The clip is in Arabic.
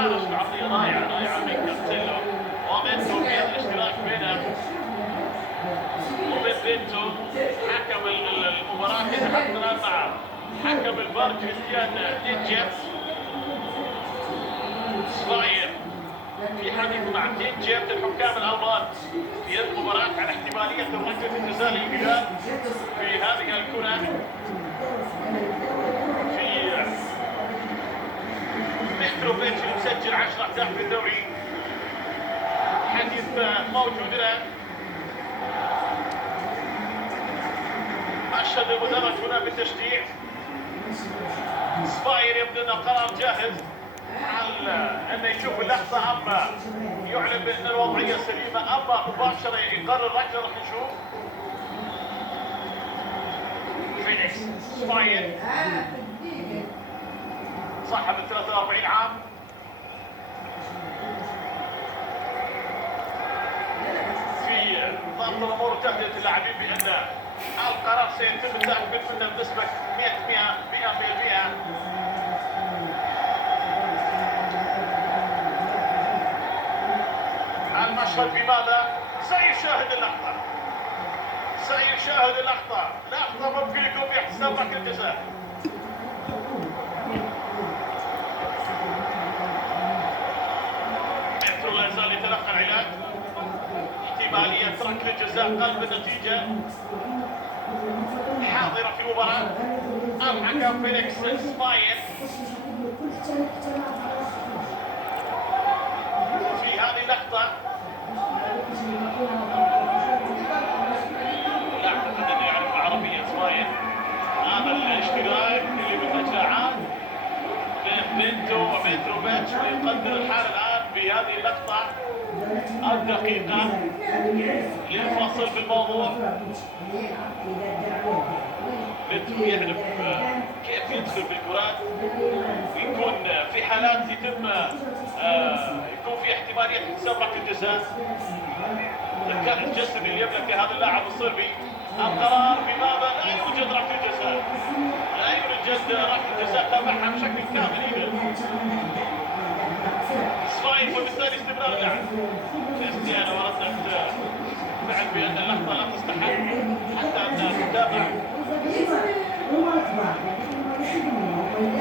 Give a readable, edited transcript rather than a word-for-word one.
مباراة عرضية رائعة من كابتيلو وبنتو في الاشتراك بينه وبين بنتو. حكم المباراة يتحدث مع حكم الفار كريستيان دينجر صاير في حديث مع دينجر الحكام الألمان في المباراة عن احتمالية ركلة الجزاء للهلال في هذه الكرة في متروفيتش يسجل 10 أهداف في الدوري. حديث موجود الآن. أشهد المدرج هنا بالتشجيع. سباير يبدو أنه قرار جاهز على أنه يشوف اللحظة، أما يعلن بأن الوضعية سليمة، أما مباشرة يقرر ركلة. راح نشوف فينيكس سباير صاحب 43 عام في ضغط الأمور وتهدئة اللاعبين بأن القرار سيتم التأكد منه بنسبة 100%. المشهد بماذا؟ سيشاهد اللقطة، لحظة ممكن يكون في احتساب ركلة الجزاء. مترو لا يزال يتلقى العلاج. احتمالية ركلة الجزاء قلب النتيجة حاضرة في المباراة. الحكم فينيكس سباير في هذه اللحظة لا أعتقد أنه يعرف العربية سباير. هذا الاشتراك اللي بالمجاعات بين بنتو ومتروفيتش ويقدر الحال الآن بهذه اللقطة الدقيقة للفصل في الموضوع. بنتو يعرف كيف يدخل في الكرات، يكون في حالات يتم يكون في احتمالية حساب ركلة الجزاء. الذكاء الجسدي اللي يملك هذا اللاعب الصربي. القرار بماذا؟ لا يوجد ركلة جزاء، لا يوجد ركلة جزاء، تابعها بشكل كامل سباير، وبالتالي استمرار اللعب. كريستيانو ردت فعل بأن اللحظة لا تستحق حتى أن تتابع.